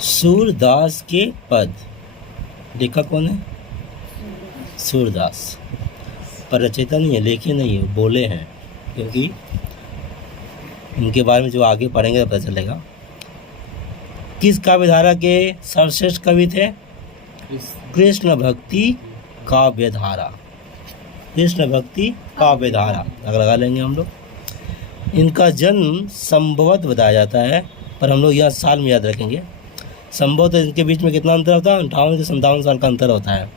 सूरदास के पद, लेखक कौन है? सूरदास। पर रचयिता नहीं है, लेखे नहीं है, बोले हैं, क्योंकि इनके बारे में जो आगे पढ़ेंगे तो पता चलेगा। किस काव्यधारा के सर्वश्रेष्ठ कवि थे? कृष्ण भक्ति काव्यधारा। कृष्ण भक्ति काव्यधारा लगा लेंगे हम लोग। इनका जन्म संभवत बताया जाता है, पर हम लोग यह साल में याद रखेंगे। संभवत इनके बीच में कितना अंतर होता है? 58 से 57 साल का अंतर होता है।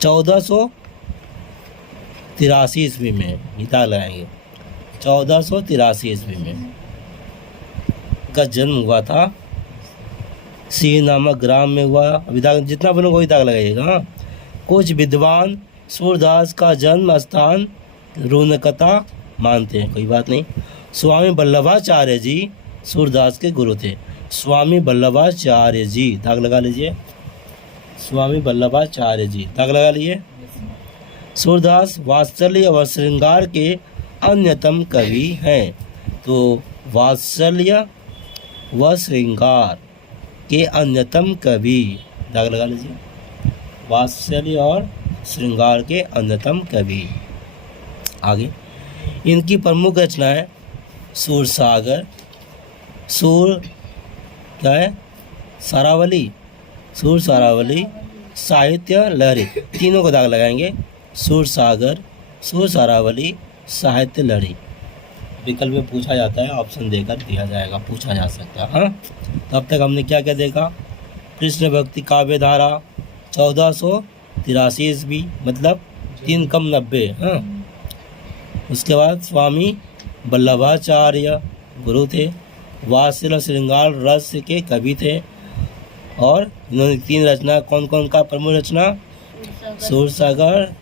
1483 ईस्वी में गीता लगाएंगे। 1483 ईस्वी में का जन्म हुआ था। सी नामक ग्राम में हुआ। अभी तक जितना बनोगे वही तक लगाइएगा। हाँ, कुछ विद्वान सूरदास का जन्म स्थान रूनकता मानते हैं, कोई बात नहीं। स्वामी वल्लभाचार्य जी सूरदास के गुरु थे। स्वामी वल्लभाचार्य जी, दाग लगा लीजिए। स्वामी वल्लभाचार्य जी, दाग लगा लीजिए। सूरदास वात्सल्य व श्रृंगार के अन्यतम कवि हैं। तो वात्सल्य व श्रृंगार के अन्यतम कवि, दाग लगा लीजिए। वात्सल्य और श्रृंगार के अन्यतम कवि। आगे इनकी प्रमुख रचनाएं सूरसागर, सूर क्या है? सारावली, सूर सारावली, साहित्य लहरी, तीनों को दाग लगाएंगे। सूरसागर, सूर सारावली, साहित्य लहरी। विकल्प में पूछा जाता है, ऑप्शन देकर दिया जाएगा, पूछा जा सकता है। हाँ, तो अब तक हमने क्या क्या देखा? कृष्ण भक्ति काव्यधारा 1483 ईस्वी, मतलब 3 कम 90। हाँ, उसके बाद स्वामी वल्लभाचार्य गुरु थे। वात्सल्य श्रृंगार रस के कवि थे। और इन्होंने 3 रचना, कौन कौन का प्रमुख रचना? सूरसागर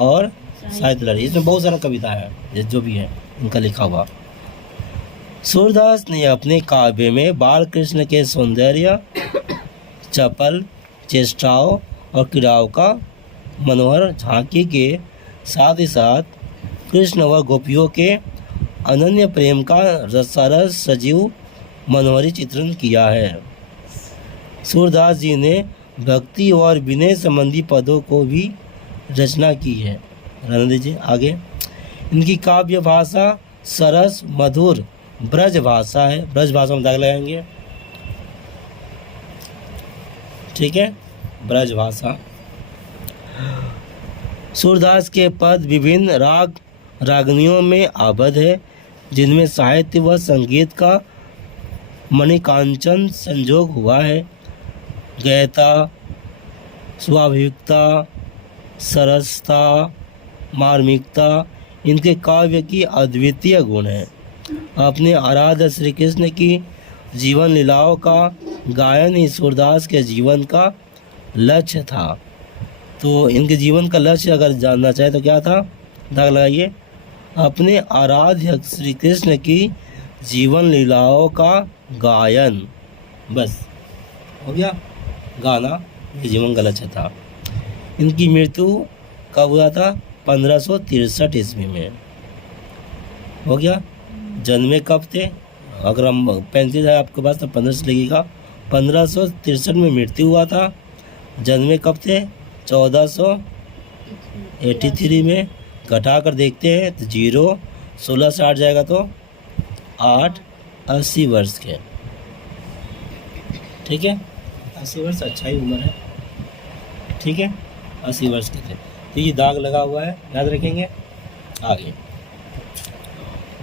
और साहित्य लहरी। इसमें बहुत सारा कविता है जो भी है उनका लिखा हुआ। सूरदास ने अपने काव्य में बाल कृष्ण के सौंदर्य, चपल चेष्टाओं और क्रीड़ाओं का मनोहर झांकी के साथ ही साथ कृष्ण व गोपियों के अनन्य प्रेम का रसारस सजीव मनोहरी चित्रण किया है। सूरदास जी ने भक्ति और विनय संबंधी पदों को भी रचना की है। रहने दीजिए। आगे इनकी काव्य भाषा सरस मधुर ब्रज भाषा है। ब्रज भाषा में दाग लगाएंगे, ठीक है, ब्रज भाषा। सूरदास के पद विभिन्न राग रागनियों में आबद्ध है, जिनमें साहित्य व संगीत का मणिकांचन संजोग हुआ है। गहता, स्वाभाविकता, सरसता, मार्मिकता इनके काव्य की अद्वितीय गुण है। अपने आराध्य श्री कृष्ण की जीवन लीलाओं का गायन ही सूरदास के जीवन का लक्ष्य था। तो इनके जीवन का लक्ष्य अगर जानना चाहे तो क्या था? दाग लगाइए। अपने आराध्य श्री कृष्ण की जीवन लीलाओं का गायन, बस हो गया, गाना ये जीवन का लक्ष्य था। इनकी मृत्यु कब हुआ था? 1563 ईस्वी में हो गया। जन्मे कब थे? अगर हम 35 है आपके पास तो 15 से लगेगा। 1563 में मृत्यु हुआ था। जन्मे कब थे? 1483 में। घटा कर देखते हैं तो 0, 16 से 8 जाएगा तो 8, 80 वर्ष के, ठीक है। 80 वर्ष अच्छा ही उम्र है, ठीक है, 80 वर्ष के थे। तो ये दाग लगा हुआ है, याद रखेंगे। आगे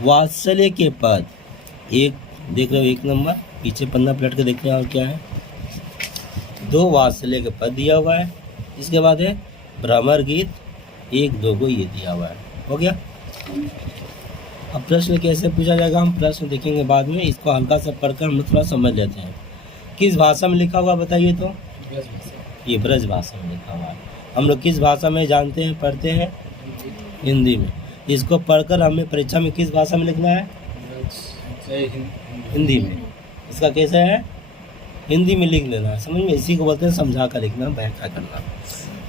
वात्सल्य के पद, एक देख रहे हो, 1 नंबर, पीछे पन्ना पलट के देख रहे हैं और क्या है, 2 वात्सल्य के पद दिया हुआ है। इसके बाद है भ्रमर गीत, 1, 2 को ये दिया हुआ है। हो गया। अब प्रश्न कैसे पूछा जाएगा हम प्रश्न देखेंगे बाद में। इसको हल्का सा पढ़कर हम थोड़ा समझ लेते हैं। किस भाषा में लिखा हुआ बताइए तो? ये ब्रज भाषा में लिखा हुआ है। हम लोग किस भाषा में जानते हैं, पढ़ते हैं? हिंदी में। इसको पढ़कर हमें परीक्षा में किस भाषा में लिखना है? हिंदी में। इसका कैसा है? हिंदी में लिख लेना है, समझ में। इसी को बोलते हैं समझा कर लिखना, व्याख्या करना।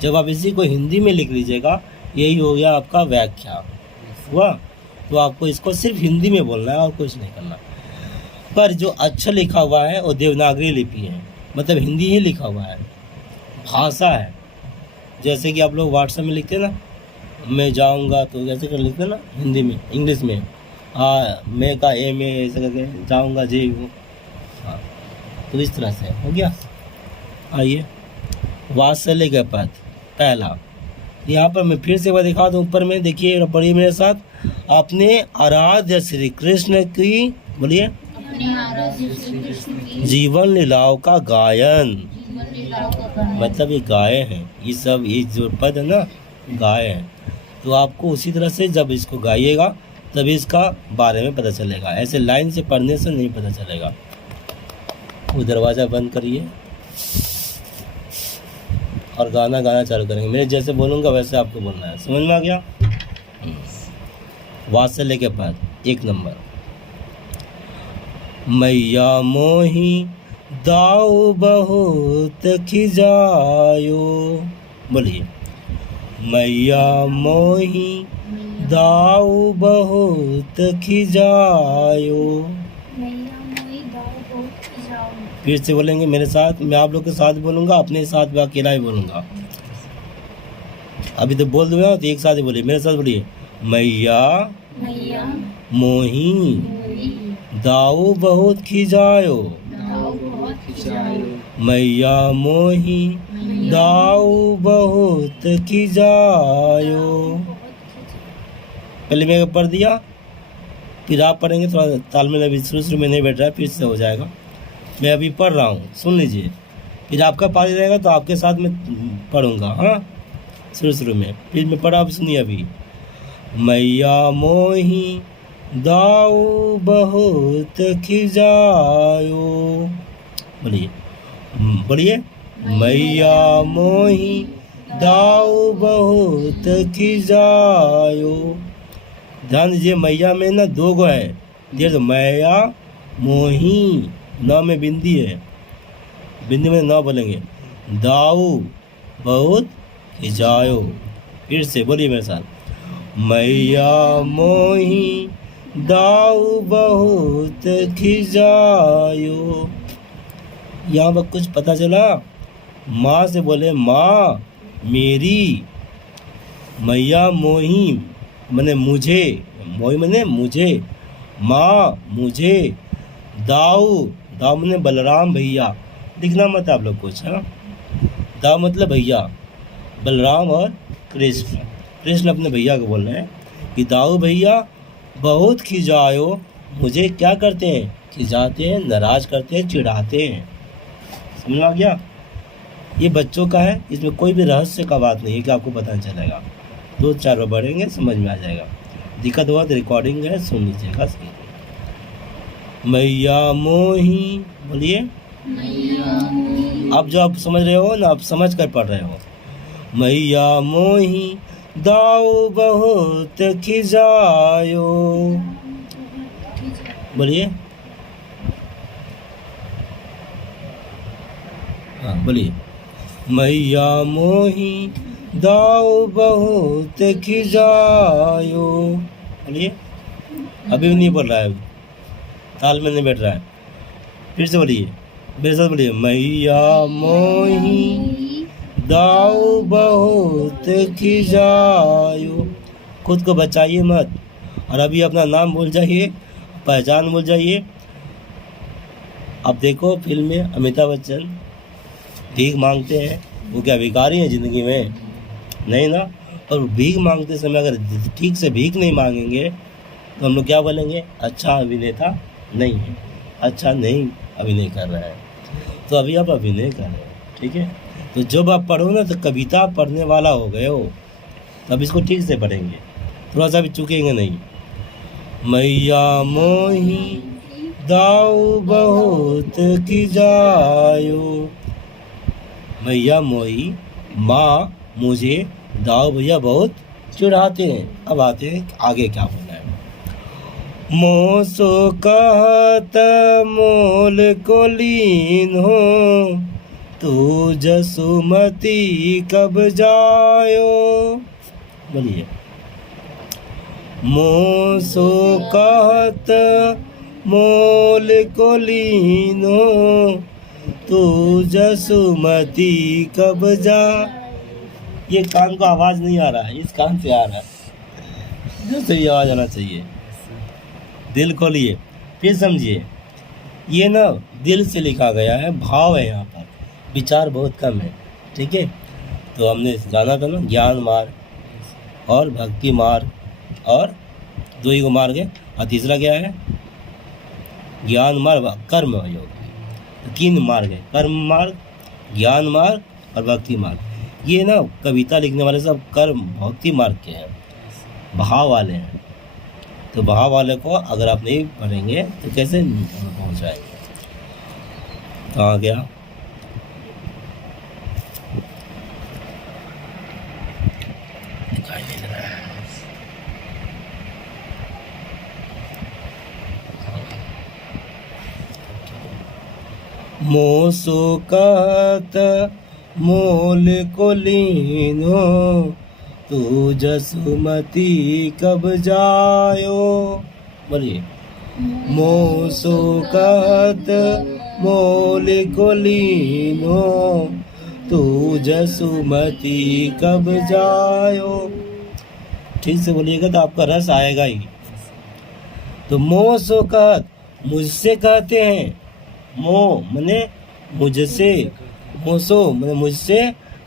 जब आप इसी को हिंदी में लिख लीजिएगा, यही हो गया आपका व्याख्या हुआ। तो आपको इसको सिर्फ हिंदी में बोलना है और कुछ नहीं करना। पर जो अक्षर लिखा हुआ है वो देवनागरी लिपि है, मतलब हिंदी ही लिखा हुआ है, भाषा है। जैसे कि आप लोग व्हाट्सएप में लिखते हैं ना, मैं जाऊंगा, तो जैसे कर लिखते हैं ना हिंदी में, इंग्लिश में, हाँ मैं का ए में ऐसे करके जाऊंगा जे हूँ, हाँ तो इस तरह से हो गया। आइए वात्सल्य के पद पहला, यहाँ पर मैं फिर से वह दिखा दूँ, ऊपर में देखिए पढ़िए मेरे साथ, अपने आराध्य श्री कृष्ण की, बोलिए, जीवन लीलाओं का गायन, मतलब ये गाय है, ये सब ये जो पद है ना गाय है। तो आपको उसी तरह से जब इसको गाइएगा तभी इसका बारे में पता चलेगा, ऐसे लाइन से पढ़ने से नहीं पता चलेगा। वो दरवाज़ा बंद करिए और गाना गाना चालू करेंगे, मैं जैसे बोलूँगा वैसे आपको बोलना है, समझ में आ गया। वात्सल्य के पद 1 नंबर, मैया मोही दाऊ बहुत खिजायो, बोलिए, मैया मोही दाऊ बहुत खिजायो। फिर से बोलेंगे मेरे साथ, मैं आप लोग के साथ बोलूँगा, अपने साथ मैं अकेला ही बोलूँगा। अभी तो बोल दूँगा तो एक साथ ही बोलिए, मेरे साथ बोलिए, मैया मोही दाऊ बहुत खिजायो, मैया मोही दाऊ बहुत खिजायो। पहले मैं पढ़ दिया, फिर आप पढ़ेंगे, थोड़ा तालमेल अभी शुरू में नहीं बैठ रहा है, फिर से हो जाएगा। मैं अभी पढ़ रहा हूँ, सुन लीजिए, फिर आपका पारी रहेगा तो आपके साथ मैं पढ़ूँगा, हाँ शुरू में, फिर मैं पढ़ा, आप सुनिए अभी, मैया मोही दाऊ बहुत खिजायो, बोलिए, बोलिए, मैया मोही दाऊ बहुत खिजायो। ध्यान दीजिए, मैया में ना 2 गो है, देख दो, मैया मोही, न में बिंदी है, बिंदी में न बोलेंगे, दाऊ बहुत खिजायो। फिर से बोलिए मेरे साथ, मैया मोही दाऊ बहुत खिजायो। यहाँ पर कुछ पता चला, माँ से बोले माँ मेरी, मैया मोही मने मुझे, मोही मने मुझे, माँ मुझे, दाऊ दाऊ मने बलराम भैया, दिखना मत आप लोग कुछ, हाँ दाऊ मतलब भैया, बलराम और कृष्ण, कृष्ण अपने भैया को बोल रहे हैं कि दाऊ भैया बहुत खिजायो, मुझे क्या करते हैं, खिजाते हैं, नाराज करते हैं, चिढ़ाते हैं। समझ आ गया। ये बच्चों का है, इसमें कोई भी रहस्य का बात नहीं है कि आपको पता चलेगा, 2-4 बार बढ़ेंगे समझ में आ जाएगा। दिक्कत हुआ तो रिकॉर्डिंग है, सुन लीजिएगा सही। मैया मोही, बोलिए, अब जो आप समझ रहे हो ना, आप समझ कर पढ़ रहे हो, मैया मोही दाऊ बहुत खिजायो, बोलिए, हाँ बोलिए, मैया मोही दाऊ बहुत खिजायो, बोलिए, अभी भी नहीं बोल रहा है, ताल में नहीं बैठ रहा है, फिर से बोलिए मेरे साथ, बोलिए, मैया मोही दाऊ बहुत खिजायो। खुद को बचाइए मत, और अभी अपना नाम भूल जाइए, पहचान भूल जाइए। अब देखो फिल्म में अमिताभ बच्चन भीख मांगते हैं, वो क्या भिखारी हैं ज़िंदगी में, नहीं ना। और भीख मांगते समय अगर ठीक से भीख नहीं मांगेंगे तो हम लोग क्या बोलेंगे, अच्छा अभिनेता नहीं है, अच्छा नहीं अभिनय कर रहा है। तो अभी आप अभिनय कर रहे हो, ठीक है। तो जब आप पढ़ो ना तो कविता पढ़ने वाला हो गए हो, तब इसको ठीक से पढ़ेंगे, थोड़ा सा भी चूकेंगे नहीं। मैया मोही दाऊ बहुत खिजायो, मैया मोही, माँ मुझे दाऊ भैया बहुत चिढ़ाते हैं। अब आते हैं आगे क्या बोलना है। मोसो कहत मोल को लीन हो, तू जसुमती कब जायो, बोलिए। मोसो कहत मोल को लीनो, तू जसुमती कब जा। ये कान को आवाज नहीं आ रहा है, इस कान से आ रहा है, जो सही आवाज आना चाहिए। दिल को लिए, फिर समझिए, ये ना दिल से लिखा गया है, भाव है यहाँ पर, विचार बहुत कम है। ठीक है, तो हमने जाना था ना, ज्ञान मार्ग और भक्ति मार्ग, और दो ही को मार्ग है, और तीसरा क्या है, ज्ञान मार्ग, कर्म योग। तो 3 मार्ग है, कर्म मार्ग, ज्ञान मार्ग और भक्ति मार्ग। ये ना कविता लिखने वाले सब कर्म भक्ति मार्ग के हैं, भाव वाले हैं। तो भाव वाले को अगर आप नहीं पढ़ेंगे तो कैसे पहुँच जाएंगे। कहाँ गया, दिखाई नहीं दे रहा है। मोसो कहत मोल को लीनो, तू जसुमती कब जायो। बोलिए, मोसो कहत मोल को लीनो, तू जसुमती कब जायो। ठीक से बोलिएगा तो आपका रस आएगा ही। तो मोह सो कहत, मुझसे कहते हैं, मोह मने मुझसे, मोसो मने मुझसे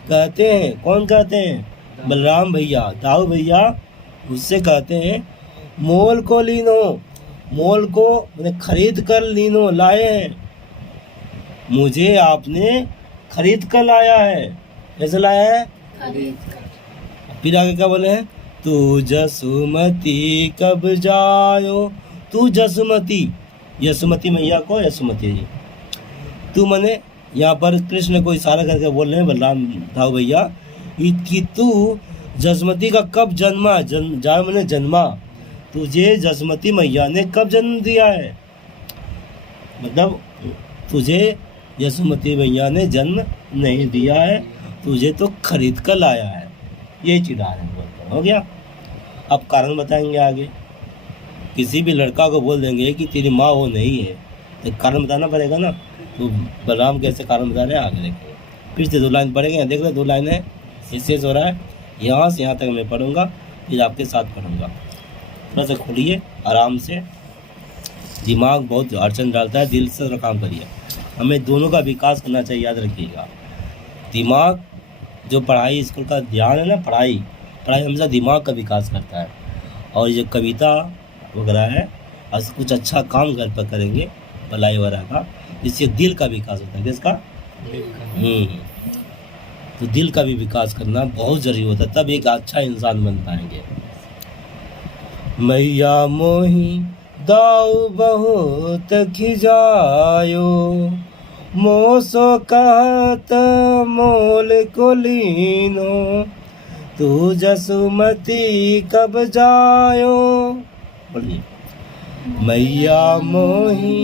कहते हैं। कौन कहते हैं? बलराम भैया, दाऊ भैया मुझसे कहते हैं, मोल को लीनो, मोल को मैंने खरीद कर लीनो, लाए हैं, मुझे आपने खरीद कर लाया है। कैसे लाया है? खरीद कर। फिर आगे क्या बोले हैं? तू जसुमती कब जायो। तू जसुमती, यसुमती मैया को यसुमती जी। तू मने यहाँ पर कृष्ण को इशारा करके बोल रहे हैं बलराम दाऊ भैया कि तू जसुमती का कब जन्मा, जा मैंने जन्मा, तुझे जसुमती मैया ने कब जन्म दिया है, मतलब तुझे यसुमती मैया ने जन्म नहीं दिया है, तुझे तो खरीद कर लाया है। ये चिढ़ा रहे हैं। हो गया। अब कारण बताएंगे आगे। किसी भी लड़का को बोल देंगे कि तेरी माँ वो नहीं है, तो कारण बताना पड़ेगा ना। तो बलराम कैसे कारण बता रहे हैं आगे देखेंगे। फिर से 2 लाइन पढ़ेंगे। देख लो 2 लाइनें इससे हो रहा है। यहाँ से यहाँ तक मैं पढ़ूंगा, फिर आपके साथ पढ़ूंगा। थोड़ा सा खोलिए आराम से। दिमाग बहुत अड़चन डालता है, दिल से थोड़ा काम करिए। हमें दोनों का विकास करना चाहिए, याद रखिएगा। दिमाग जो पढ़ाई स्कूल का ध्यान है ना, पढ़ाई हमेशा दिमाग का विकास करता है। और ये कविता वगैरह है, और कुछ अच्छा काम घर पर करेंगे भलाई वगैरह का, जिससे दिल का विकास होता है। किसका? तो दिल का भी विकास करना बहुत जरूरी होता है, तब एक अच्छा इंसान बन पाएंगे। मैया मोही दाऊ बहुत खिजायो, मोसो कहत मोल को लीनो, तू जसुमती कब जायो। बोलिए, मैया मोही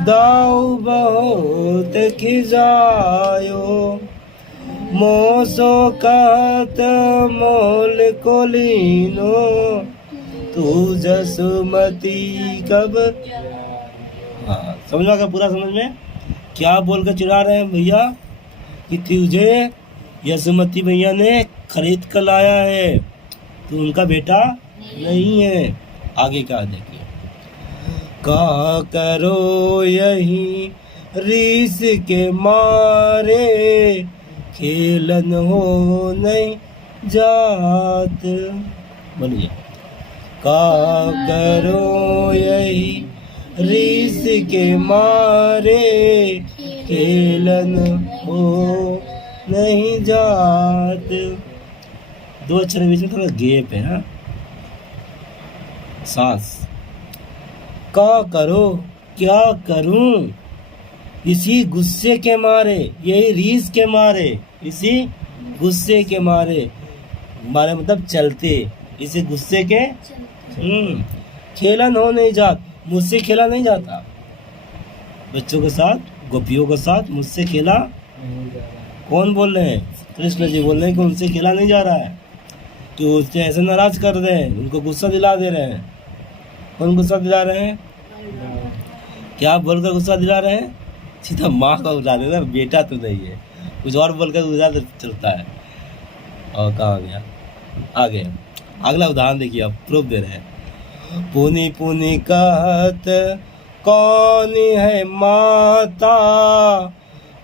दाऊ बहुत खिजायो, मोसो कहत मोल को लीनो, तू जसुमती कब। हाँ, समझ में? पूरा समझ में? क्या बोल कर चिढ़ा रहे हैं भैया कि तुझे यसुमती भैया ने खरीद कर लाया है, तू उनका बेटा नहीं है। आगे क्या देखिए। का करो यही रीस के मारे, खेलन हो नहीं जात। बोलिए, का करो यही रीस के मारे, खेलन हो नहीं जात। 2 अक्षर के बीच में थोड़ा गैप है ना, सांस। का करो, क्या करूं, इसी गुस्से के मारे, यही रीस के मारे, इसी गुस्से के मारे, मारे मतलब चलते, इसी गुस्से के खेलन हो नहीं जात। मुझसे खेला नहीं जाता, बच्चों के साथ, गोपियों के साथ मुझसे खेला। कौन बोल रहे हैं? कृष्ण जी बोल रहे हैं कि उनसे खेला नहीं जा रहा है, तो उससे ऐसे नाराज कर रहे हैं, उनको गुस्सा दिला दे रहे हैं। कौन गुस्सा दिला रहे हैं? क्या बोलकर गुस्सा दिला रहे हैं? सीधा माँ का उठा देना, बेटा तो नहीं है, कुछ और बोलकर गुस्सा चलता है। और कहाँ गया? आगे अगला उदाहरण देखिए, आप प्रूफ दे रहे हैं। पुनि पुनि कहत कौन है माता,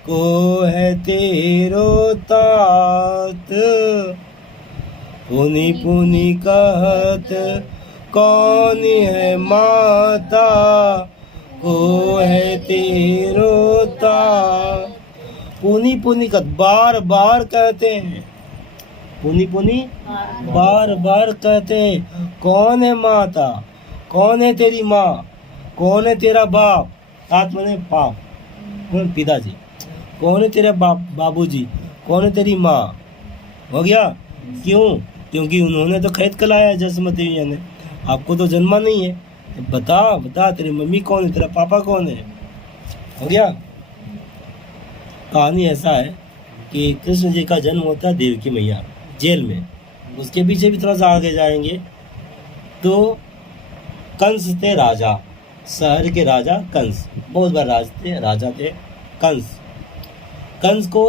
को है तेरो तात। पुनि पुनि कहत कौन है माता, को है तेरो तात। पुनि पुनि का बार बार कहते हैं, पुनि पुनि बार बार कहते हैं। कौन है माता, कौन है तेरी माँ, कौन है तेरा बाप, तात माने बाप, पिताजी, कौन है तेरा बाबूजी, कौन है तेरी माँ। हो गया? क्यों? क्योंकि उन्होंने तो खरीद कर लाया जसमती मैया ने, आपको तो जन्मा नहीं है। तो बता बता तेरी मम्मी कौन है, तेरा पापा कौन है। हो गया? कहानी ऐसा है कि कृष्ण जी का जन्म होता है देवकी मैया जेल में। उसके पीछे भी थोड़ा सा आगे जाएंगे तो कंस थे राजा, शहर के राजा कंस, बहुत बड़ा राजा थे कंस। कंस को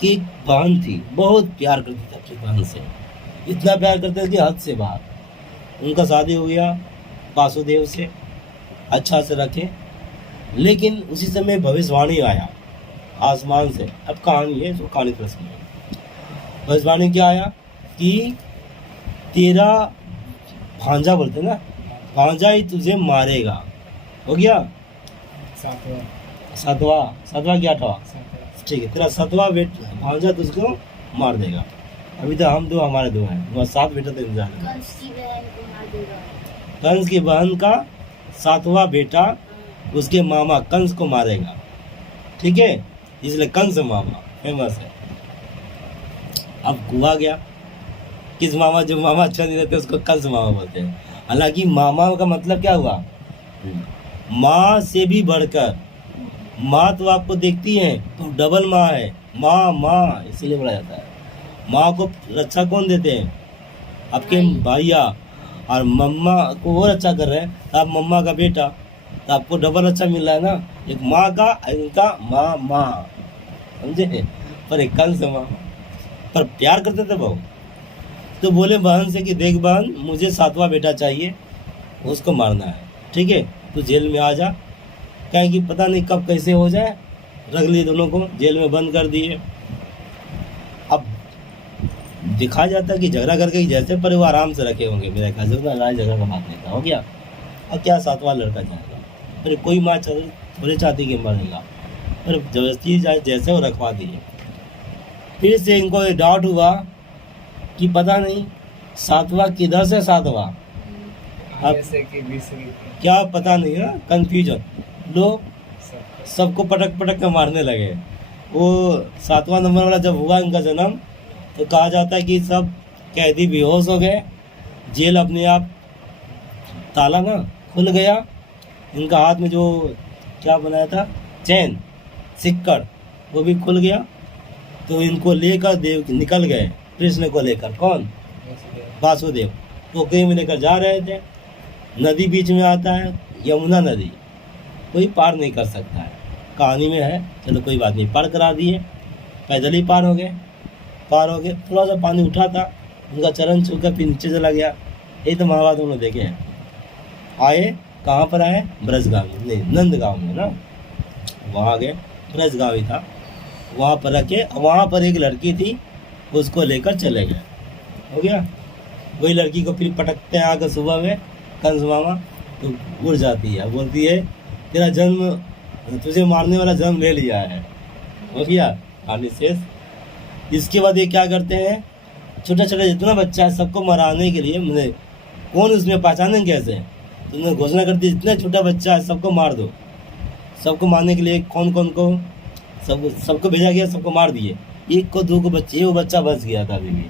की बहन थी, बहुत प्यार करती थी अपनी बहन से, इतना प्यार करते थे कि हद से बाहर। उनका शादी हो गया वासुदेव से, अच्छा से रखे। लेकिन उसी समय भविष्यवाणी आया आसमान से। अब कहानी है जो कहानी तरह से भविष्यवाणी क्या आया कि तेरा भांजा, बोलते ना, भांजा ही तुझे मारेगा। हो गया? सातवां क्या था? ठीक है, तेरा सातवां भांजा तुझको मार देगा। अभी तो हम दो, हमारे दो हैं, वह 7 बेटा तो इंतजार है। कंस की बहन का 7वां बेटा उसके मामा कंस को मारेगा। ठीक है, इसलिए कंस मामा फेमस है। अब हुआ गया, किस मामा, जो मामा अच्छा नहीं रहते उसको कंस मामा बोलते हैं। हालांकि मामा का मतलब क्या हुआ? माँ से भी बढ़कर। माँ तो आपको देखती है तो डबल माँ है, माँ माँ इसलिए बोला जाता है। माँ को रक्षा कौन देते हैं? आपके भैया। और मम्मा को वो रक्षा कर रहे हैं तो आप मम्मा का बेटा, तो आपको डबल अच्छा मिल रहा है ना, एक माँ का, इनका माँ माँ, समझे? पर एक कंस माँ, पर प्यार करते थे बहुत। तो बोले बहन से कि देख बहन, मुझे 7वां बेटा चाहिए, उसको मारना है। ठीक है, तो जेल में आ जा। कहें कि पता नहीं कब कैसे हो जाए, रख लिए दोनों को जेल में बंद कर दिए। अब दिखा जाता है कि झगड़ा करके जैसे पर वो आराम से रखे होंगे, मेरा ख्याल से लड़ाई झगड़ा का बात नहीं था। हो गया? अब क्या 7वां लड़का जाएगा? अरे कोई माँ थोड़ी चाहती कि मरेगा, पर जबरदस्ती जैसे वो रखवा दिए। फिर से इनको डाउट हुआ कि पता नहीं 7वां किधर से 7वां, अब क्या पता नहीं है, कंफ्यूजन। लोग सबको पटक पटक के मारने लगे। वो 7वां नंबर वाला जब हुआ इनका जन्म, तो कहा जाता है कि सब कैदी बेहोश हो गए, जेल अपने आप ताला ना खुल गया। इनका हाथ में जो क्या बनाया था, चैन सिक्कड़, वो भी खुल गया। तो इनको लेकर देव निकल गए, कृष्ण को लेकर। कौन? वासुदेव। तो कहीं में लेकर जा रहे थे, नदी बीच में आता है, यमुना नदी, कोई पार नहीं कर सकता है, कहानी में है। चलो कोई बात नहीं, पार करा दिए, पैदल ही पार हो गए। थोड़ा सा पानी उठा था, उनका चरण छूकर फिर नीचे चला गया। यही तो महाभारत हम लोग देखे हैं। आए कहाँ पर आए? ब्रजगांव नहीं, नंद गांव में ना, वहाँ गए, ब्रजगांव ही था, वहाँ पर रखे। वहाँ पर एक लड़की थी, उसको लेकर चले गए। हो गया? वही लड़की को फिर पटकते हैं आकर सुबह में कंस मामा, तो उड़ जाती है, बोलती है तेरा जन्म, तुझे मारने वाला जन्म ले लिया है। हो गया? कहानी शेष। इसके बाद ये क्या करते हैं, छोटा छोटा जितना बच्चा है सबको मराने के लिए, मुझे कौन उसमें पहचानेंगे कैसे, तो उन्होंने घोषणा कर दी जितना छोटा बच्चा है सबको मार दो। सबको मारने के लिए कौन कौन को सबको भेजा गया, सबको मार दिए। 1 को 2 को बच्चे, वो बच्चा बच गया था। अभी भी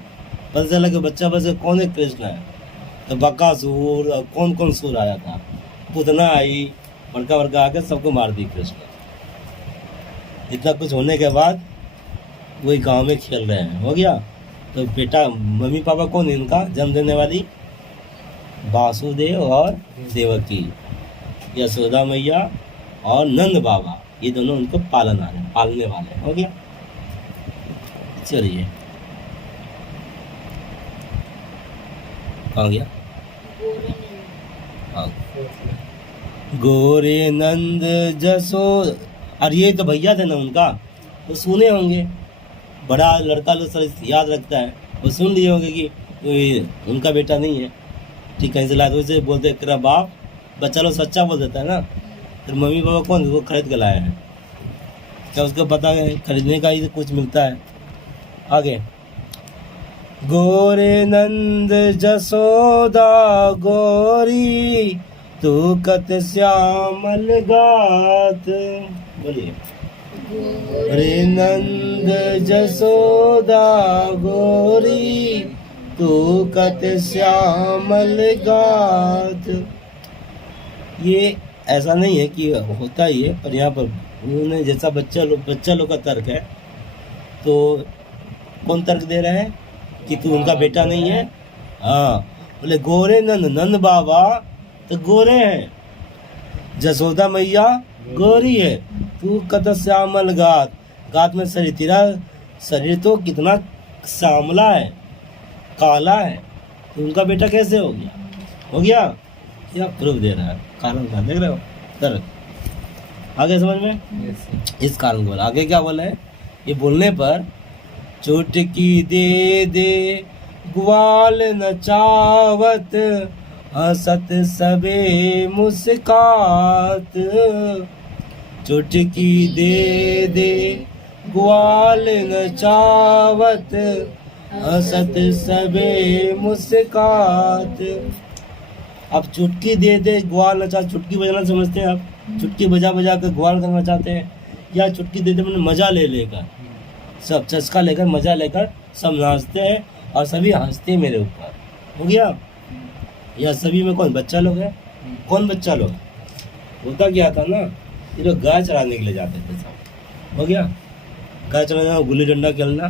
पता चला कि बच्चा बच गया, कौन है? कृष्ण है। तो बकासुर और कौन कौन सुर आया था, पूतना आई, बड़का बड़का आकर सबको मार दी कृष्ण। इतना कुछ होने के बाद वही गांव में खेल रहे हैं। हो गया? तो बेटा, मम्मी पापा कौन है इनका जन्म देने वाली? वासुदेव और देवकी, यशोदा मैया और नंद बाबा, ये दोनों उनको पालने वाले। हो गया, चलिए कहाँ गया? हाँ, गोरे नंद जसो, और ये तो भैया थे ना उनका, वो सुने होंगे, बड़ा लड़का लोग सर याद रखता है, वो सुन लिए होंगे कि ये उनका बेटा नहीं है, ठीक कहीं से लाया, तो उसे बोलते तेरा बाप, बच्चा लोग सच्चा बोल देता है ना, फिर मम्मी पापा कौन वो खरीद के लाया है, क्या उसको पता है खरीदने का ही कुछ मिलता है। आगे, गोरे नंद जसोदा गोरी तू कत श्यामल गात, बोलिए। गोरे नंद जसोदा गोरी तू कत श्यामल गात। ये ऐसा नहीं है कि होता ही है, पर यहाँ पर उन्होंने जैसा बच्चा लोग का तर्क है, तो कौन तर्क दे रहा है कि तू उनका बेटा नहीं है? हाँ, बोले गोरे नंद बाबा तो गोरे हैं, जसोदा मैया गोरी है, तू कत श्यामल गात में शरीर, तेरा शरीर तो कितना श्यामला है, काला है, तो उनका बेटा कैसे हो गया? क्या प्रूफ दे रहा है, कारण का देख रहे हो तर्क। आगे समझ में? इस कारण को बोला। आगे क्या बोला है? ये बोलने पर चुटकी दे ग्वाल नचावत हसत सबे मुस्कात। चुटकी दे ग्वाल नचावत हसत सबे मुस्कात। अब चुटकी दे ग्वाल नचा, चुटकी बजाना समझते हैं आप? चुटकी बजा कर ग्वाल करना चाहते हैं, या चुटकी दे मैंने मजा लेकर, सब चस्का लेकर, मजा लेकर सब नाचते हैं और सभी हंसते हैं मेरे ऊपर। हो गया? या सभी में कौन बच्चा लोग है? कौन बच्चा लोग? होता क्या था ना, ये लोग गाय चराने के लिए जाते थे सब। हो गया? गाय चराना, गुल्ली डंडा खेलना,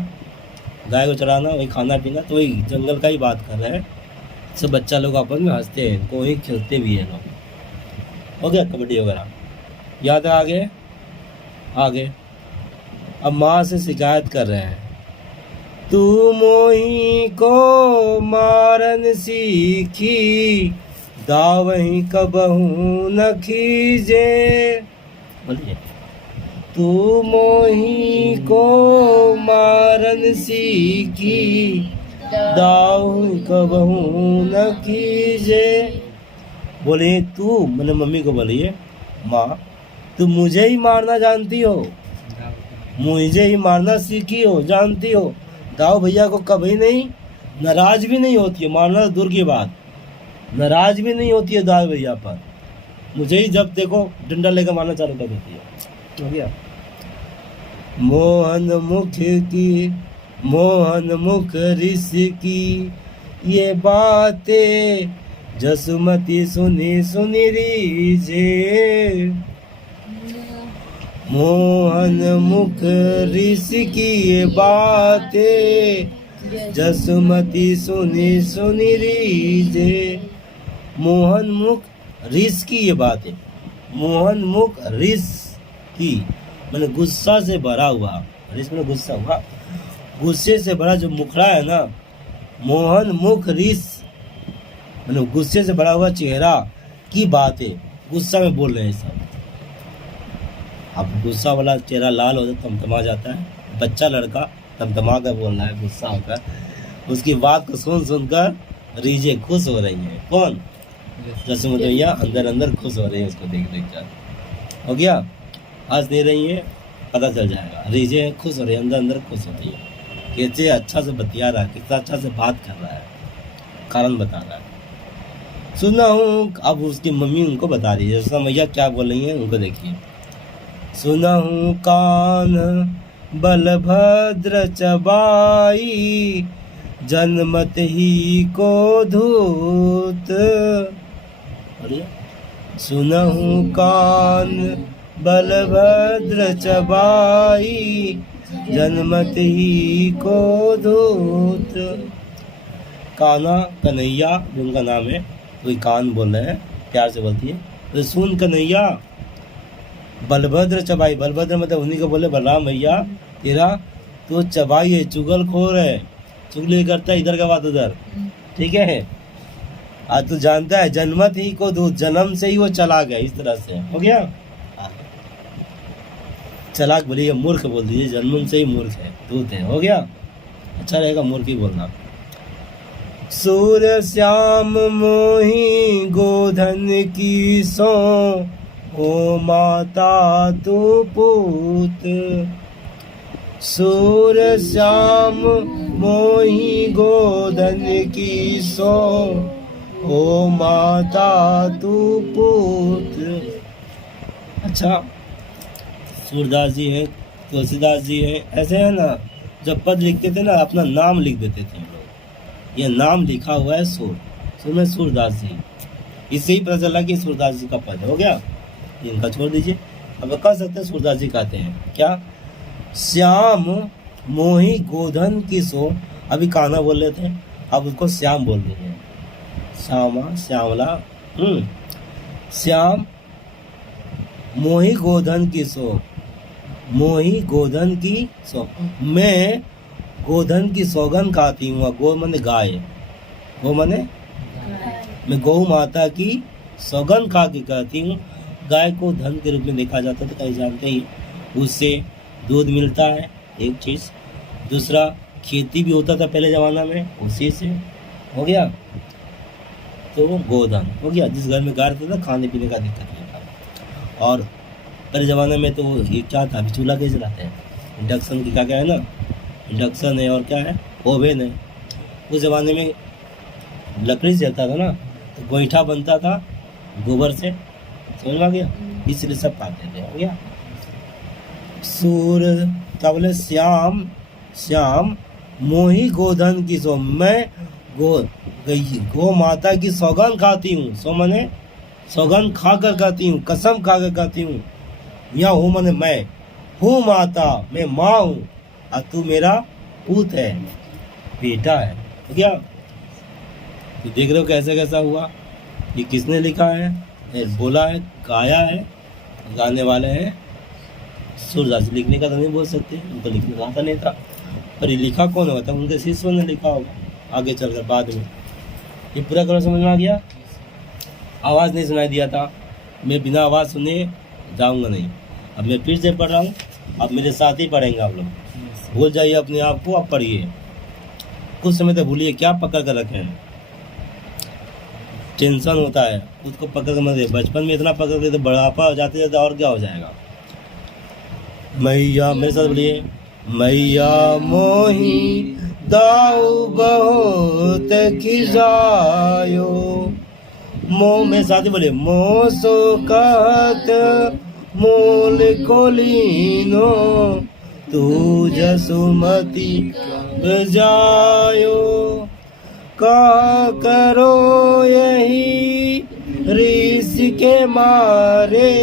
गाय को चराना, वही खाना पीना, तो वही जंगल का ही बात कर रहे हैं। सब बच्चा लोग आपस में हंसते हैं, कोई खेलते भी हैं लोग। हो गया? कबड्डी वगैरह याद है। आगे अब माँ से शिकायत कर रहे हैं, तू मोही को मारन सीखी दावही कबहू न खीजे। बोलिए, तू मोही को मारन सीखी दावही कबहू न खीजे। बोले तू, मैंने मम्मी को बोलिए, माँ तू मुझे ही मारना जानती हो, मुझे ही मारना सीखी हो, जानती हो, दाऊ भैया को कभी नहीं, नाराज भी नहीं होती है, मारना दूर की बात, नाराज भी नहीं होती है दाऊ भैया पर, मुझे ही जब देखो डंडा लेकर मारना चालू कर देती है। हो गया? मोहन मुख ऋष की ये बातें जसुमती सुनी रीजे। मोहन मुख ऋषि की ये बातें जसुमती सुनी रीजे। मोहन मुख ऋष की ये बातें, मोहन मुख ऋष की मैंने गुस्सा से भरा हुआ, ऋष में गुस्सा हुआ, गुस्से से भरा जो मुखड़ा है ना, मोहन मुख ऋष मैंने गुस्से से भरा हुआ चेहरा की बातें, गुस्सा में बोल रहे हैं सब। अब गुस्सा वाला चेहरा लाल हो जाता, तमतमा जाता है, बच्चा लड़का तमतमा कर बोल रहा है गुस्सा होकर, उसकी बात को सुनकर रीजे खुश हो रही है। कौन? जसुमती मैया अंदर खुश हो रही है उसको देख कर। हो गया? हंस दे रही है, पता चल जाएगा, रीजे खुश हो रही है, अंदर खुश हो रही है, कैसे अच्छा से बतिया रहा है, कितना अच्छा से बात कर रहा है, कारण बता रहा है। सुना हूँ, अब उसकी मम्मी उनको बता रही है, जसुमती मैया क्या बोल रही है उनको देखिए। सुना हूँ कान बलभद्र चबाई जन्मत ही को धूत। सुना हूँ कान बलभद्र चबाई जन्मत ही को धूत। काना कन्हैया जो उनका नाम है, वही कान बोल रहे हैं, प्यार से बोलती है, तो सुन कन्हैया बलभद्र चबाई, बलभद्र मतलब उन्हीं को बोले बलराम भैया तेरा तो चबाई है, चुगलखोर है, चुगली करता है इधर का बात उधर, ठीक है। आज तू जानता है जन्मत ही को दूध, जन्म से ही वो चला गया, इस तरह से हो गया। चलाक बोलिए, मूर्ख बोल दीजिए, जन्म से ही मूर्ख है, दूध है, हो गया। अच्छा रहेगा मूर्ख ही बोलना। सूर्य श्याम मोही गोधन की सो, ओ माता तू पूत। सूर्य श्याम मोही गोधन की सो, ओ माता तू पूत। अच्छा, सूरदास जी है, तुलसीदास जी है, ऐसे है ना, जब पद लिखते थे ना अपना नाम लिख देते थे हम लोग। ये नाम लिखा हुआ है सूर में सूरदास जी, इससे ही पता चला कि सूरदास जी का पद है, हो गया। इनका छोड़ दीजिए, अब कह सकते हैं सूरदास जी कहते हैं क्या, श्याम मोही गोधन की सो, अभी कान्हा बोल रहे थे, अब उसको श्याम बोल रहे हैं, श्यामा श्यामला, श्याम मोही गोधन की सो, मोही गोधन की सो, मैं गोधन की सौगंध खाती हूँ। गो माने गाय, गो माने मैं गौ माता की सौगंध खा के कहती हूँ। गाय को धन के रूप में देखा जाता था, कहीं जानते ही, उससे दूध मिलता है एक चीज़, दूसरा खेती भी होता था पहले ज़माना में, उसी से हो गया। तो वो गोधन हो गया, जिस घर में गाय रहता था खाने पीने का दिक्कत नहीं था। और पहले ज़माने में तो ये क्या था, अभी चूल्हा कैसे लाते हैं, इंडक्शन की क्या है ना, इंडक्शन है और क्या है, ओवन है। उस ज़माने में लकड़ी से चलता था ना, तो गोईठा बनता था गोबर से, समझ में आ गया, इसलिए सब खाते थे, हो गया। सूर क्या बोले, श्याम श्याम मोही गोधन की सो, मैं गो माता की सौगंध खाती हूँ। सो मैंने सौगंध खा कर खाती हूँ, कसम खा कर खाती हूँ। यहाँ हूँ मैंने मैं हूँ माता, मैं माँ हूँ, और तू मेरा पूत है, बेटा है, तो क्या तो देख रहे हो कैसे कैसा हुआ। ये किसने लिखा है, बोला है, गाया है, गाने वाले हैं सूरदास। लिखने का तो नहीं बोल सकते, उनको लिखने का आता नहीं था, पर ये लिखा कौन होगा, तब उनके शिष्यों ने लिखा होगा आगे चलकर बाद में। ये पूरा करो, समझ में आ गया। आवाज़ नहीं सुनाई दिया था, मैं बिना आवाज़ सुने जाऊंगा नहीं। अब मैं फिर से पढ़ रहा हूँ, अब मेरे साथ ही पढ़ेंगे आप लोग, भूल जाइए अपने आप को, आप पढ़िए। कुछ समय तक भूलिए क्या पकड़ कर रखे हैं, टेंशन होता है उसको पकड़ कर मत, बचपन में इतना पकड़ के तो बढ़ापा जाते जाते और क्या हो जाएगा। मैया, मेरे साथ बोलिए, मैया मोही दाऊ बहुत खिजायो, मोह में साथ ही बोले, मोह सो कहत मूल कोलिनो, तू जसुमती जायो, का करो यही ऋष के मारे,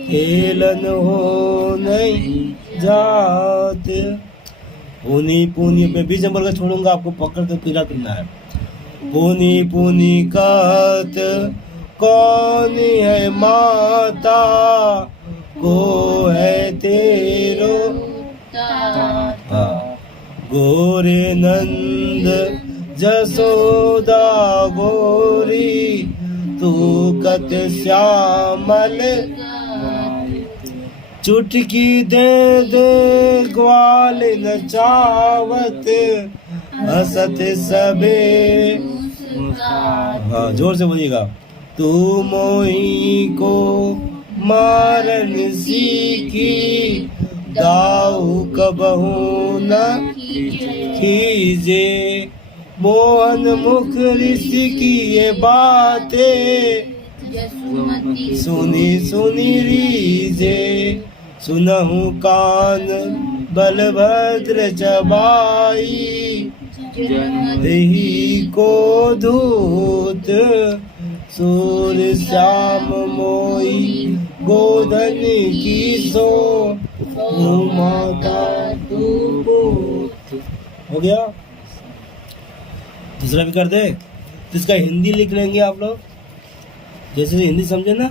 हेलन हो नहीं जात। पुनी पुनी मैं बीच में बोलकर छोड़ूंगा, आपको पकड़ कर पूरा करना है। पुनी पुनी कहत कौन है माता, को है तेरो गोरे नंद जसोदा गोरी, तू कत श्यामल चुटकी दे दे ग्वाल नचावत, हसत सबे, हाँ जोर से बोलिएगा, तू मोही को मारन सीखी, दाऊ कबहू न कीजे, मोहन मुख ऋषि की ये बातें, सुनी सुनी रीजे, सुनहु कान बलभद्र चबाई, दही को धूत, सूर श्याम मोई गोधन की सो, माता तू पूत। हो गया। दूसरा भी कर दे, तो इसका हिंदी लिख लेंगे आप लोग, जैसे हिंदी समझे ना,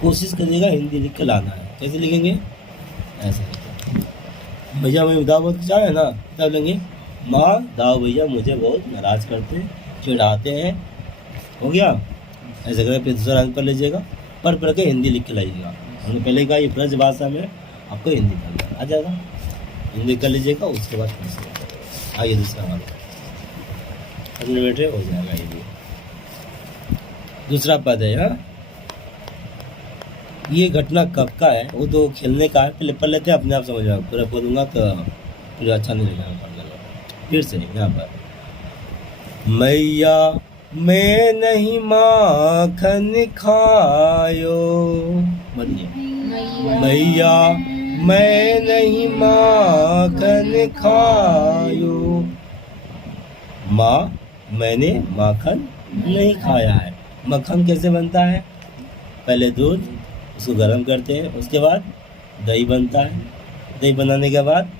कोशिश करिएगा हिंदी लिख के लाना है। कैसे लिखेंगे? ऐसे लिखेंगे, भैया मैं दाव बहुत चाह है ना, तब लेंगे माँ दाव भैया मुझे बहुत नाराज करते चिढ़ाते हैं। हो गया? ऐसे करके फिर दूसरा रंग पर लीजिएगा, पढ़ के हिंदी लिख के लाइएगा। हमने पहले कहा ये ब्रज भाषा में आपको हिंदी करना आ जाएगा, हिंदी कर लीजिएगा। उसके बाद आइए दूसरा वाला 15 मिनट हो जाएगा। ये भी दूसरा पद है। हाँ, ये घटना कब का है? वो तो खेलने का है, पहले पढ़ लेते हैं, अपने आप समझ में पूरा बोलूँगा तो फिर अच्छा नहीं लगेगा पढ़ने। फिर से यहाँ पर मैया मैं नहीं माखन खायो, बोलिए मैया मैं नहीं माखन खायो। माँ मैंने माखन नहीं खाया है। मक्खन कैसे बनता है? पहले दूध उसको गर्म करते हैं, उसके बाद दही बनता है। दही बनाने के बाद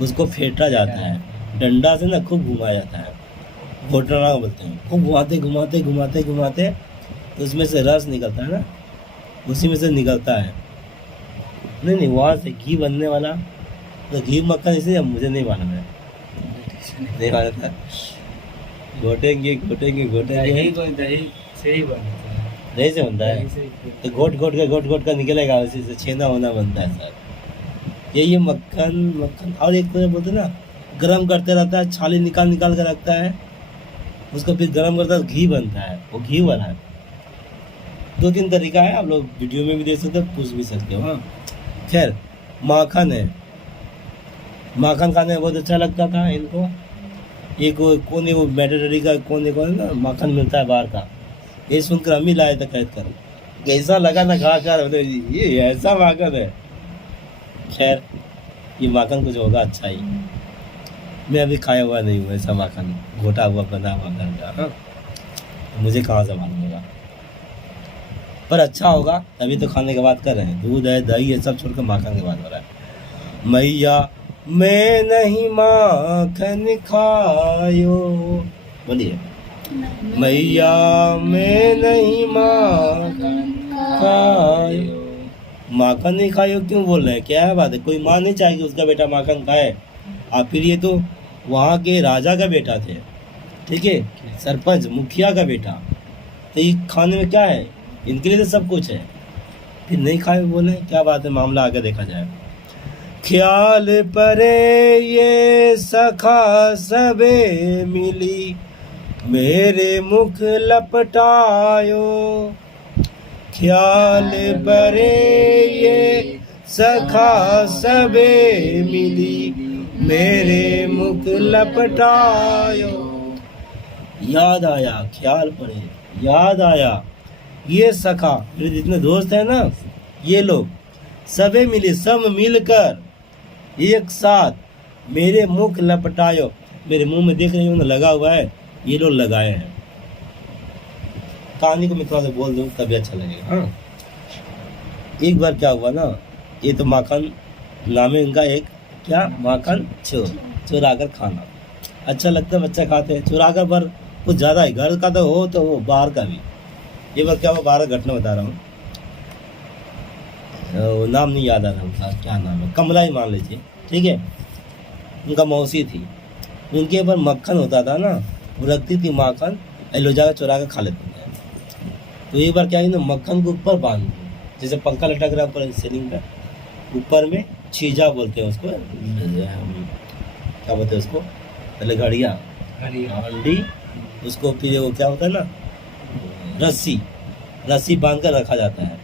उसको फेंटा जाता है, डंडा से ना खूब घुमाया जाता है, घोटना बोलते हैं। खूब घुमाते घुमाते घुमाते घुमाते उसमें से रस निकलता है ना, उसी में से निकलता है। नहीं वहाँ से घी बनने वाला तो घी मक्खन, इसे मुझे नहीं मालूम है, नहीं मालूम था। घोटेंगे घोटेंगे घोटेंगे, दही से ही बनता है, दही से बनता है तो घोट घोट कर निकलेगा, उसी से छेना होना बनता है सर। यही मक्खन। और एक तो बोलते ना गरम करते रहता है, छाली निकाल कर रखता है, उसको फिर गरम करता है, घी बनता है, वो घी वाला है। 2-3 तरीका है, आप लोग वीडियो में भी देख सकते हो, पूछ भी सकते हो। हाँ खैर माखन है, माखन खाने में बहुत अच्छा लगता था इनको। एक कोने वो मैटेटरी का कोने को ना माखन मिलता है बाहर का, ये सुनकर हम ही लाए थे खरीद कर। कैसा लगा ना खा कर, ये ऐसा माखन है। खैर ये माखन कुछ होगा अच्छा ही, मैं अभी खाया हुआ नहीं हूँ ऐसा माखन, घोटा हुआ बना हुआ घर का। हाँ मुझे कहाँ से मालूम होगा, पर अच्छा होगा तभी तो खाने के बाद कर रहे हैं। दूध है दही है सब छोड़कर माखन के बाद हो रहा है। मैया मैं नहीं माखन खायो, बोलिए मैया मैं नहीं माखन खायो। माखन नहीं खायो क्यों बोल रहे हैं? क्या है बात है? कोई माँ नहीं चाहेगी उसका बेटा माखन खाए। और फिर ये तो वहाँ के राजा का बेटा थे, ठीक है, सरपंच मुखिया का बेटा, तो ये खाने में क्या है? इनके लिए तो सब कुछ है, फिर नहीं खाए बोले क्या बात है? मामला आगे देखा जाए। ख्याल परे ये सखा सबे मिली, मेरे मुख लपटायो। ख्याल परे ये सखा सबे मिली, मेरे मुख लपटायो। याद आया, ख्याल पड़े, याद आया, ये सखा मेरे जितने दोस्त हैं ना, ये लोग सबे मिले, सब मिलकर एक साथ मेरे मुख लपटायो, मेरे मुंह में देख रहे हो ना लगा हुआ है, ये लोग लगाए हैं। कहानी को मैं थोड़ा सा बोल दूँ तभी अच्छा लगेगा। हाँ एक बार क्या हुआ ना, ये तो माखन नाम है इनका, एक क्या माखन चुरा कर खाना अच्छा लगता है, बच्चा खाते हैं चुरा कर, पर कुछ ज़्यादा है, घर का तो हो बाहर का भी। ये बार क्या हुआ, बाहर का घटना बता रहा हूँ, नाम नहीं याद आ रहा उनका, क्या नाम है, कमला ही मान लीजिए, ठीक है। उनका मौसी थी, उनके ऊपर मक्खन होता था ना, वो रखती थी माखन, लो जाकर चुरा कर खा लेते थे। तो एक बार क्या ना, मक्खन को ऊपर बांध दो, जैसे पंखा लटक रहा है ऊपर सीलिंग पे, ऊपर में छीजा बोलते हैं उसको, क्या बोलते हैं उसको, पहले घड़िया हंडी, उसको फिर वो क्या होता है ना, रस्सी बांध कर रखा जाता है।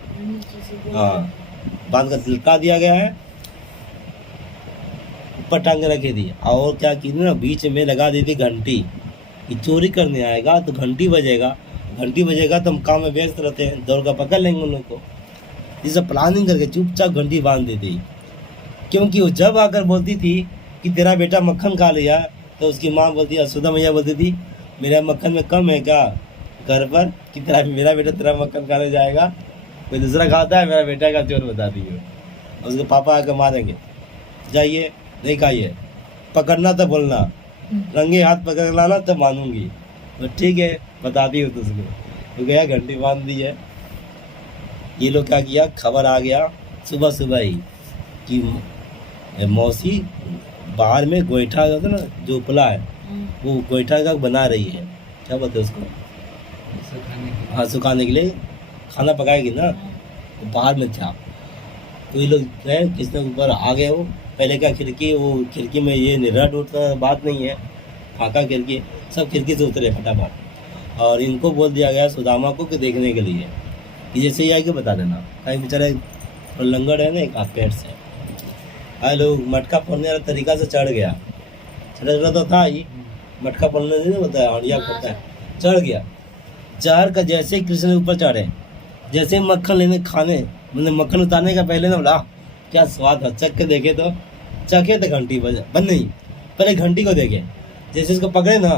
हाँ बांध कर लटका दिया गया है, ऊपर टांग रखी थी, और क्या की ना बीच में लगा दी थी घंटी, कि चोरी करने आएगा तो घंटी बजेगा तो हम काम में व्यस्त रहते हैं, दौड़ कर पकड़ लेंगे उन लोग को। ये सब प्लानिंग करके चुपचाप घंटी बांध दी थी, क्योंकि वो जब आकर बोलती थी कि तेरा बेटा मक्खन खा लिया, तो उसकी माँ बोलती, असुदा मैया बोलती थी, मेरा मक्खन में कम है क्या घर पर, कि मेरा बेटा तेरा मक्खन खाने जाएगा, कोई दूसरा खाता है, मेरा बेटा का चोर बता दी। उसके पापा आकर मारेंगे, जाइए नहीं खाइए, पकड़ना तो बोलना, रंगे हाथ पकड़ लाना तो मानूंगी। तो ठीक है बताती हूँ तुझको, तो गया घंटी बांध दी है, ये लोग क्या किया, खबर आ गया सुबह सुबह ही कि मौसी बाहर में गोईठा होता ना, जो उपला है वो गोईठा का बना रही है, क्या बोलते हैं उसको, सुखाने के हाँ सुखाने के लिए खाना पकाएगी ना, तो बाहर में था। तो ये लोग गए, किसने ऊपर आ गए, वो पहले क्या खिड़की, वो खिड़की में ये निरट उठता बात नहीं है, फाका खिड़की, सब खिड़की से उतरे फटाफट। और इनको बोल दिया गया सुदामा को कि देखने के लिए कि जैसे ही आके बता देना, कहीं बेचारे लंगड़ है ना एक हाथ पैर से, आए लोग मटका फोड़ने वाला तरीका से चढ़ गया, चढ़ रहा तो था ही, मटका फोड़ने नहीं होता है, हंडिया फोड़ता है, चढ़ गया। चढ़ कर जैसे ही कृष्ण ऊपर चढ़े, जैसे ही मक्खन लेने खाने, मैंने मक्खन उतारने का पहले ना बोला क्या स्वाद है, चख के देखे तो चखे तो घंटी बन नहीं, पहले घंटी को देखे, जैसे इसको पकड़े ना,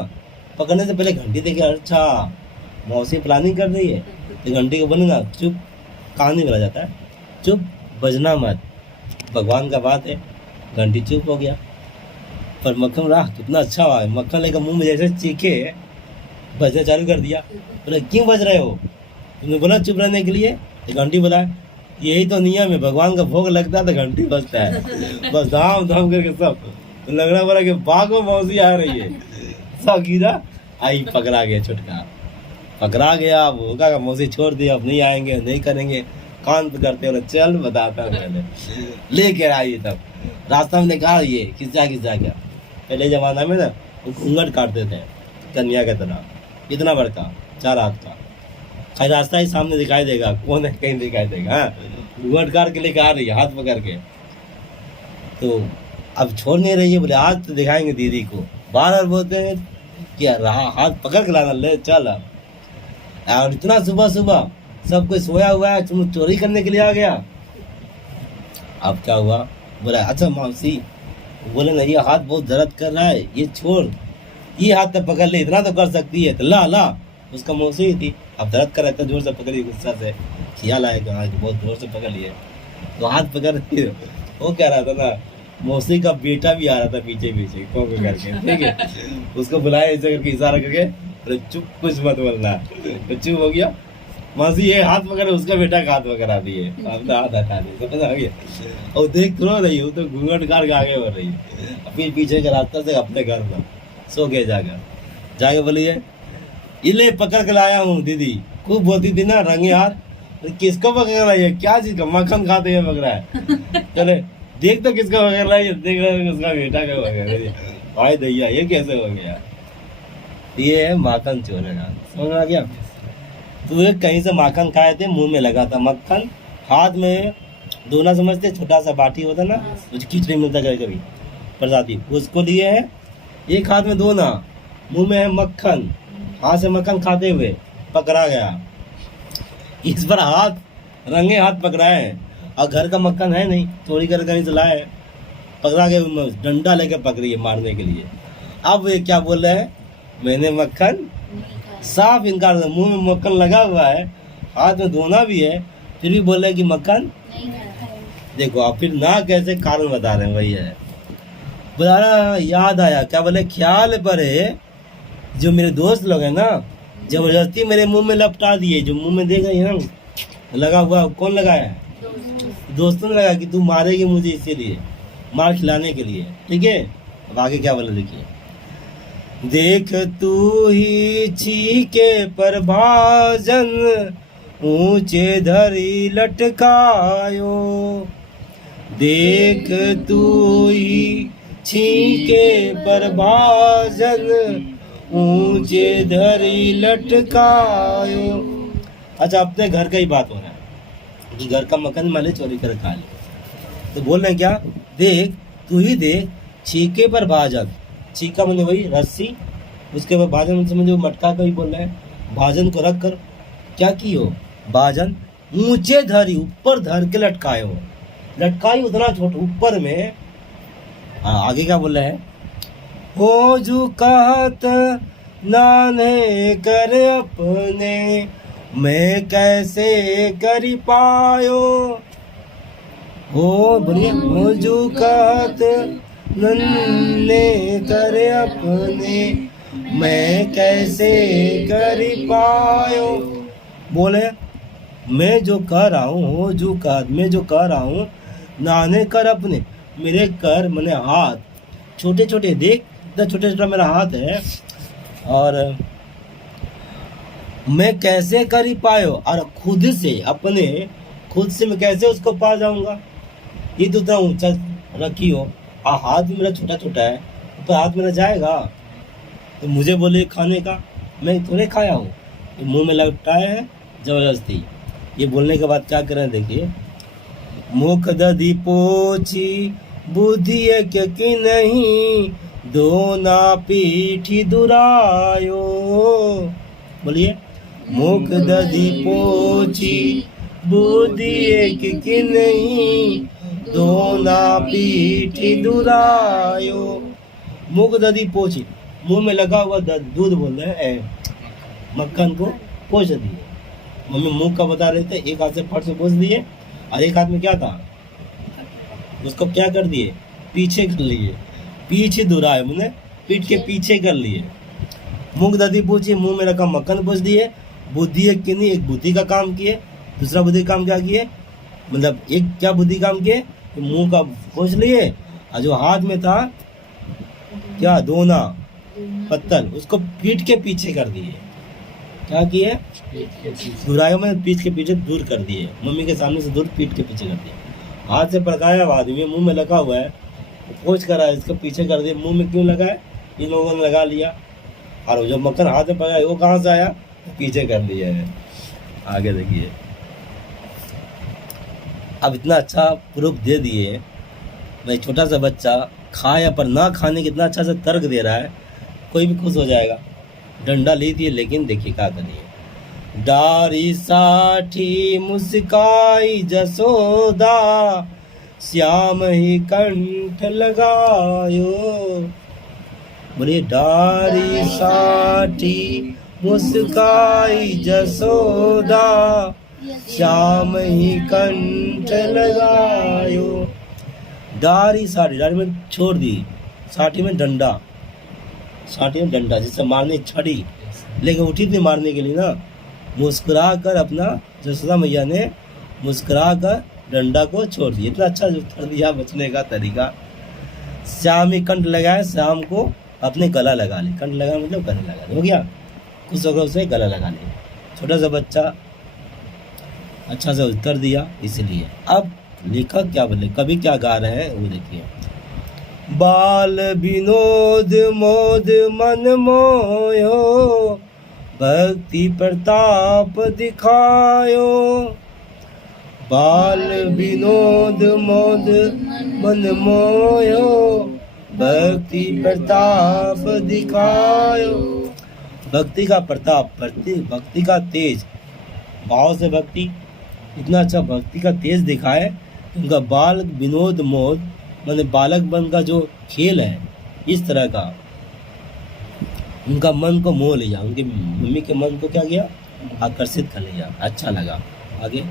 पकड़ने से पहले घंटी देखे, अच्छा मौसी प्लानिंग कर रही है, तो घंटी को बने ना, चुप, कान नहीं बोला जाता है, चुप बजना मत, भगवान का बात है, घंटी चुप हो गया। पर मक्खन रहा कितना अच्छा हुआ, मक्खन लेकर मुंह में जैसे चीखे बजना चालू कर दिया, बोले क्यों बज रहे हो, तुमने बोला चुप रहने के लिए, तो घंटी बोला यही तो नियम है, भगवान का भोग लगता है तो घंटी बजता है, बस धाम धाम करके सब, तो लग रहा बोला कि भागो मौसी आ रही है, सब गिरा, आई पकड़ा गया, छुटका पकड़ा गया। अब होगा का मौसी छोड़ दिया, अब नहीं आएंगे, नहीं करेंगे, कान पे करते बोले चल बताता हूँ पहले, लेके आई। तब रास्ता में निकाल ये खिंचा क्या, पहले जमाना में ना वो घूंघट काटते थे कन्या की तरह, इतना बड़का 4 हाथ का, खाली रास्ता ही सामने दिखाई देगा, कौन है कहीं दिखाई देगा, हाँ घूंघट काट के लेके आ रही है हाथ पकड़ के, तो अब छोड़ नहीं रही है, बोले आज तो दिखाएंगे दीदी को, बार बार बोलते हैं कि हाथ पकड़ के लाना, ले चल अब। और इतना सुबह सुबह सब कोई सोया हुआ है, तुम चोरी करने के लिए आ गया। अब क्या हुआ, बोला अच्छा मौसी, बोले ना ये हाथ बहुत दर्द कर रहा है, ये छोड़, ये हाथ तो पकड़ ले, इतना तो कर सकती है, तो ला ला, उसका मौसी ही थी, अब दर्द कर रहा था, जोर से पकड़ी, गुस्सा से खियाल आएगा, बहुत जोर से पकड़ लिए, तो हाथ पकड़ रही, वो कह रहा था ना, मौसी का बेटा भी आ रहा था पीछे पीछे को करके, ठीक है, उसको बुलाया ऐसे करके, इशारा करके, अरे चुप कुछ मत बोलना, तो चुप हो गया। मौसी ये हाथ पकड़े, उसका बेटा का हाथ पकड़ा दिए, अब तो हाथ हटा दिए, समझ आ गया। और देख तो रही हूँ, तो घूंघट काट के आगे बढ़ रही है, फिर पीछे के रास्ता से अपने घर में सो गए, जाके बोलिए ये ले पकड़ के लाया हूँ दीदी, खूब बोलती थी ना रंगे हाथ, किसको पकड़ रही है, क्या चीज का, मक्खन खाते हुए पकड़ा है, चले देख तो किसका पकड़ रहा है, देख रहा है उसका बेटा का पकड़ रही है, भाई दैया ये कैसे हो गया, ये है माखन चोर है, समझ आ गया। तो एक कहीं से माखन खाए थे, मुंह में लगा था मक्खन, हाथ में दोना समझते, छोटा सा बाटी होता ना, कुछ खिचड़ी मिलता कभी कभी प्रसादी, उसको लिए है, एक हाथ में दोना, मुंह में है मक्खन, हाथ से मक्खन खाते हुए पकड़ा गया। इस पर हाथ रंगे हाथ पकड़ा है, और घर का मक्खन है नहीं, चोरी कर कहीं से लाए, पकड़ा गया, डंडा लेकर पकड़ी है मारने के लिए। अब ये क्या बोल रहे हैं, मैंने मक्खन, साफ इनकार, मुंह में मक्खन लगा हुआ है, हाथ में धोना भी है, फिर भी बोल रहे कि मक्खन देखो। अब फिर ना कैसे कारण बता रहे हैं, वही है बता रहा, याद आया, क्या बोले, ख्याल पर है जो मेरे दोस्त लोग हैं ना, जबरदस्ती मेरे मुंह में लपटा दिए, जो मुंह में देख रही है ना लगा हुआ, कौन लगाया है, दोस्तों ने लगा कि तू मारेगी मुझे, इसीलिए मार खिलाने के लिए, ठीक है। अब आगे क्या बोले देखिए, देख तू ही छीके पर भाजन, ऊंचे धरी लटकायो, देख तू ही छीके पर भाजन, ऊंचे धरी लटकायो। अच्छा अपने घर का ही बात हो रहा है कि घर का मक्खन माले चोरी कर खा ले, तो बोल रहे क्या, देख तू ही देख, छीके पर भाजन, छीका मैंने वही रस्सी, उसके बाद भाजन समझो मटका का ही बोल रहे हैं, भाजन को रख कर क्या की हो, भाजन ऊंचे धरी, ऊपर धर के लटकाए हो, लटकाई उतना छोटा ऊपर में। आगे क्या बोल रहे हैं, हो जो कहत नाने कर अपने, मैं कैसे करी पायो, हो बोलिए, हो जो कहत नन्हे कर अपने, मैं कैसे करी पायो। बोले मैं जो कह रहा हूँ नाने कर अपने, मेरे कर मैंने हाथ छोटे छोटे, देख इतना छोटा छोटा मेरा हाथ है, और मैं कैसे कर ही पायो, और खुद से अपने खुद से मैं कैसे उसको पा जाऊंगा। ये तो उतना ऊंचा रखी हो और हाथ भी मेरा छोटा छोटा है, तो हाथ मेरा जाएगा। तो मुझे बोले खाने का, मैं थोड़े खाया हूँ, तो मुंह में लपटाया है जबरदस्ती। ये बोलने के बाद क्या करें देखिए, मुख दधी पोची बुद्धि के कि नहीं, दोना पीठी दुरायो। बोलिए, मुख दधी पोची बुद्धि एक कि नहीं, दोना पीठी दुरायो। मुख दधी पोची, मुंह में लगा हुआ दूध बोल रहे हैं, मक्खन को पोछ दिए। मम्मी मुंह का बता रहे थे, एक हाथ से फट से पोछ दिए और एक हाथ में क्या था, उसको क्या कर दिए, पीछे कर लिए, पीछे दुराए, मैंने पीठ के पीछे कर लिए। मुख दधी पोछी, मुंह में रखा मक्खन पोछ दिए। बुद्धि एक कि नहीं, एक बुद्धि का काम किए, दूसरा बुद्धि काम क्या किए, मतलब एक क्या बुद्धि काम किए, मुंह का पोछ लिए, और जो हाथ में था क्या दोना पत्तल, उसको पीठ के पीछे कर दिए। क्या किए, दुरायो में पीठ के पीछे दूर कर दिए, मम्मी के सामने से दूर पीठ के पीछे कर दिए। हाथ से पकड़ाया आदमी, मुंह में लगा हुआ है, पोछ कर रहा है, इसको पीछे कर दिया। मुंह में क्यों लगा है, इन लोगों ने लगा लिया, और जब मक्खन हाथ में पकड़ा वो कहाँ से आया, पीछे कर लिया है। आगे देखिए, अब इतना अच्छा प्रूफ दे दिए भाई, छोटा सा बच्चा खाया पर ना खाने कितना अच्छा सा तर्क दे रहा है, कोई भी खुश हो जाएगा। डंडा ले दिए, लेकिन देखिए क्या करिए, डारी साठी मुस्काई जसोदा, श्याम ही कंठ लगायो। बोलिए, डारी साठी मुस्काई जसोदा, श्याम ही कंठ लगायो। डारी साठी, डारी में छोड़ दी, साठी में डंडा, साठी में डंडा जिससे मारने छड़ी लेके उठी थी मारने के लिए ना, मुस्कुरा कर अपना जसोदा मैया ने मुस्कुरा कर डंडा को छोड़ दिया। इतना अच्छा उत्तर दिया बचने का तरीका। श्याम ही कंठ लगाए, श्याम को अपने गला लगा ली, कंठ लगा मतलब गले लगा ली, हो गया, कुछ होगा उसे गला लगा लिया। छोटा सा बच्चा अच्छा सा उत्तर दिया, इसलिए। अब लेखक क्या बोले, कवि क्या गा रहे हैं वो देखिए, बाल विनोद मोद मन मोयो, भक्ति प्रताप दिखायो। बाल विनोद मोद मन मोयो, भक्ति प्रताप दिखायो। भक्ति का प्रताप, भक्ति का तेज, भाव से भक्ति, इतना अच्छा भक्ति का तेज दिखाए। उनका बाल विनोद मोद माने बालक बन का जो खेल है, इस तरह का उनका मन को मोह लिया, उनके मम्मी के मन को क्या किया, आकर्षित कर लिया, अच्छा लगा। आगे,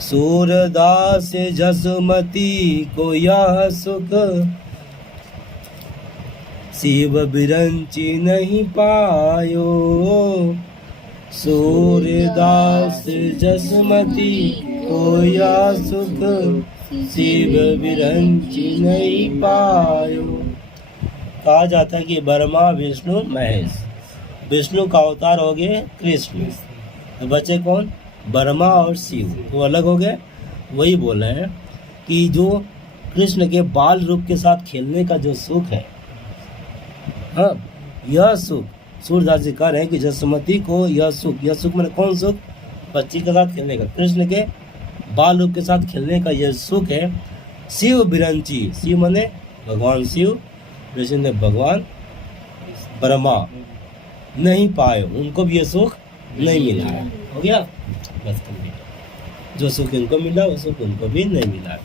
सूरदास जसमती को यह सुख, शिव बिरंची नहीं पायो। सूरदास जसमती को यह सुख, शिव बिरंची नहीं पायो। कहा जाता है कि ब्रह्मा विष्णु महेश, विष्णु का अवतार हो गए कृष्ण, तो बचे कौन, ब्रह्मा और शिव, वो अलग हो गए। वही बोल रहे हैं कि जो कृष्ण के बाल रूप के साथ खेलने का जो सुख है, हाँ, यह सुख सूरदास जी कह रहे हैं कि जसमती को यह सुख मैंने कौन सुख, बच्ची के साथ खेलने का, कृष्ण के बाल रूप के साथ खेलने का यह सुख है। शिव बिरंची, शिव माने भगवान शिव, कृष्ण ने भगवान ब्रह्मा नहीं पाए, उनको भी यह सुख नहीं मिला है। हो गया, बस कंप्लीट। जो सुख इनको मिला वो सुख उनको भी नहीं मिला,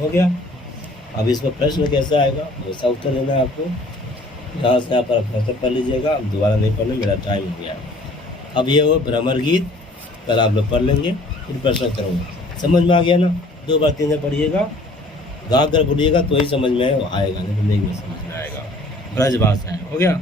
हो गया। अब इसका प्रश्न कैसा आएगा, वैसा उत्तर देना है आपको। यहाँ से यहाँ पर प्रश्न पढ़ लीजिएगा, अब दोबारा नहीं पढ़ने, मेरा टाइम हो गया। अब ये वो भ्रमर गीत कल आप लोग पढ़ लेंगे, फिर प्रश्न करूँगा। समझ में आ गया ना, 2 बार 3 बार पढ़िएगा, गा कर बोलिएगा तो ही समझ में आएगा, नहीं तो नहीं समझ में आएगा। ब्रज भाषा है, हो गया।